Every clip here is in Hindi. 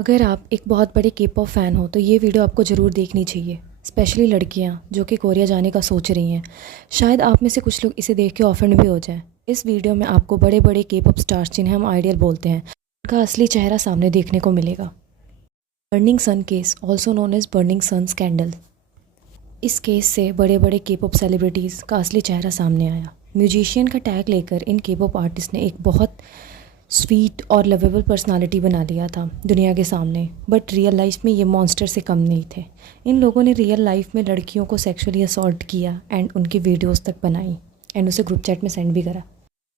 अगर आप एक बहुत बड़े के पॉप फ़ैन हो तो ये वीडियो आपको ज़रूर देखनी चाहिए। स्पेशली लड़कियां जो कि कोरिया जाने का सोच रही हैं। शायद आप में से कुछ लोग इसे देख के ऑफेंड भी हो जाएं। इस वीडियो में आपको बड़े बड़े के पॉप स्टार्स जिन्हें हम आइडियल बोलते हैं उनका असली चेहरा सामने देखने को मिलेगा। Burning Sun case, also known as Burning Sun scandal. इस केस से बड़े बड़े के पॉप सेलिब्रिटीज़ का असली चेहरा सामने आया। म्यूजिशियन का टैग लेकर इन के पॉप आर्टिस्ट ने एक बहुत स्वीट और लवेबल पर्सनालिटी बना लिया था दुनिया के सामने, बट रियल लाइफ में ये मॉन्स्टर से कम नहीं थे। इन लोगों ने रियल लाइफ में लड़कियों को सेक्सुअली असॉल्ट किया एंड उनकी वीडियोस तक बनाई एंड उसे ग्रुप चैट में सेंड भी करा।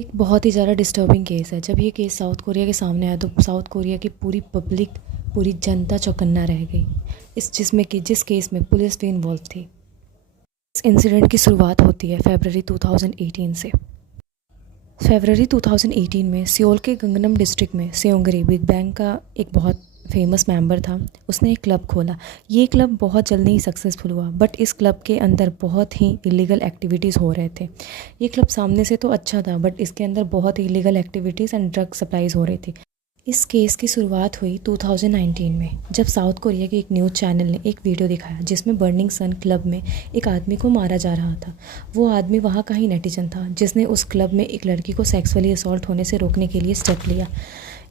एक बहुत ही ज़्यादा डिस्टर्बिंग केस है। जब ये केस साउथ कोरिया के सामने आया तो साउथ कोरिया की पूरी पब्लिक, पूरी जनता चौकन्ना रह गई। जिस केस में पुलिस भी इन्वॉल्व थी। इस इंसिडेंट की शुरुआत होती है फरवरी 2018 से। फरवरी 2018 में सियोल के गंगनम डिस्ट्रिक्ट में सेयोंगरी बिग बैंग का एक बहुत फेमस मेंबर था। उसने एक क्लब खोला। ये क्लब बहुत जल्दी ही सक्सेसफुल हुआ, बट इस क्लब के अंदर बहुत ही इलीगल एक्टिविटीज़ हो रहे थे। ये क्लब सामने से तो अच्छा था, बट इसके अंदर बहुत ही illegal activities and drug supplies हो रही थी। इस केस की शुरुआत हुई 2019 में, जब साउथ कोरिया के एक न्यूज़ चैनल ने एक वीडियो दिखाया जिसमें बर्निंग सन क्लब में एक आदमी को मारा जा रहा था। वो आदमी वहाँ का ही नेटिजन था जिसने उस क्लब में एक लड़की को सेक्सुअली असॉल्ट होने से रोकने के लिए स्टेप लिया।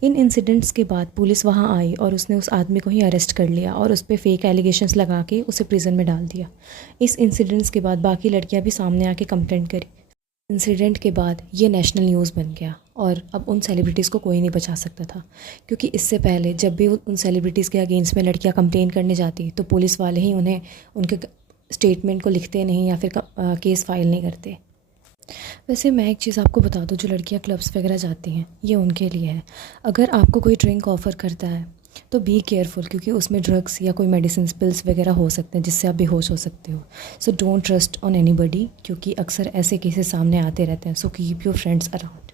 इन इंसिडेंट्स के बाद पुलिस वहाँ आई और उसने उस आदमी को ही अरेस्ट कर लिया और उस पर फेक एलिगेशंस लगा के उसे प्रिजन में डाल दिया। इस इंसिडेंट्स के बाद बाकी लड़कियाँ भी सामने आके कंप्लेंट करी। इंसिडेंट के बाद ये नेशनल न्यूज़ बन गया और अब उन सेलिब्रिटीज़ को कोई नहीं बचा सकता था, क्योंकि इससे पहले जब भी उन सेलिब्रिटीज़ के अगेंस्ट में लड़कियां कंप्लेन करने जाती तो पुलिस वाले ही उन्हें उनके स्टेटमेंट को लिखते नहीं या फिर केस फाइल नहीं करते। वैसे मैं एक चीज़ आपको बता दूं, जो लड़कियां क्लब्स वगैरह जाती हैं ये उनके लिए है। अगर आपको कोई ड्रिंक ऑफ़र करता है तो बी केयरफुल, क्योंकि उसमें ड्रग्स या कोई मेडिसिन पिल्स वगैरह हो सकते हैं जिससे आप बेहोश हो सकते हो। So don't trust on anybody, क्योंकि अक्सर ऐसे केसेस सामने आते रहते हैं। So keep your friends around.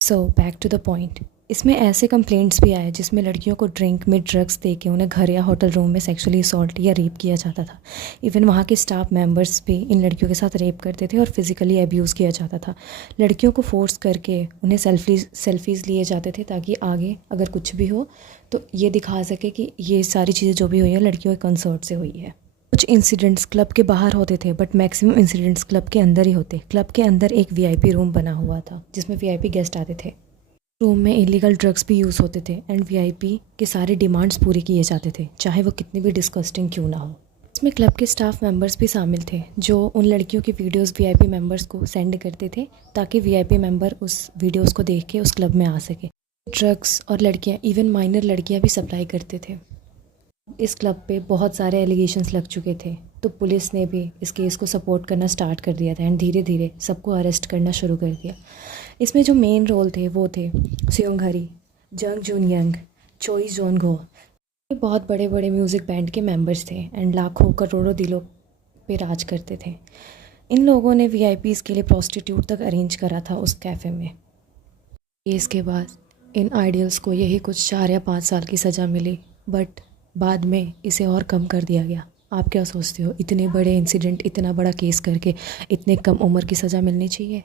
So back to the point. इसमें ऐसे कंप्लेंट्स भी आए जिसमें लड़कियों को ड्रिंक में ड्रग्स दे के उन्हें घर या होटल रूम में सेक्सुअली असॉल्ट या रेप किया जाता था। इवन वहाँ के स्टाफ मेंबर्स भी इन लड़कियों के साथ रेप करते थे और फिज़िकली अब्यूज़ किया जाता था। लड़कियों को फोर्स करके उन्हें सेल्फीज़ लिए जाते थे ताकि आगे अगर कुछ भी हो तो ये दिखा सके कि ये सारी चीज़ें जो भी हुई है लड़कियों के कंसर्ट से हुई है। कुछ इंसिडेंट्स क्लब के बाहर होते थे, बट मैक्सिमम इंसिडेंट्स क्लब के अंदर ही होते। क्लब के अंदर एक वीआईपी रूम बना हुआ था जिसमें वीआईपी गेस्ट आते थे। रूम में इलीगल ड्रग्स भी यूज़ होते थे एंड वीआईपी के सारे डिमांड्स पूरे किए जाते थे, चाहे वो कितनी भी डिस्कस्टिंग क्यों ना हो। इसमें क्लब के स्टाफ मेंबर्स भी शामिल थे जो उन लड़कियों की वीडियोस वीआईपी मेंबर्स को सेंड करते थे ताकि वीआईपी मेंबर उस वीडियोस को देख के उस क्लब में आ सके। ड्रग्स और लड़कियां, इवन माइनर लड़कियां भी सप्लाई करते थे। इस क्लब पे बहुत सारे एलिगेशंस लग चुके थे, तो पुलिस ने भी इस केस को सपोर्ट करना स्टार्ट कर दिया था एंड धीरे धीरे सबको अरेस्ट करना शुरू कर दिया। इसमें जो मेन रोल थे वो थे सेयोंगरी, जंग जूनयंग, चोई जोनगो। ये बहुत बड़े बड़े म्यूज़िक बैंड के मेंबर्स थे एंड लाखों करोड़ों दिलों पे राज करते थे। इन लोगों ने वीआईपीज़ के लिए प्रोस्टिट्यूट तक अरेंज करा था उस कैफ़े में। केस के बाद इन आइडियल्स को यही कुछ 4 या 5 साल की सज़ा मिली, बट बाद में इसे और कम कर दिया गया। आप क्या सोचते हो, इतने बड़े इंसिडेंट, इतना बड़ा केस करके इतने कम उम्र की सज़ा मिलनी चाहिए?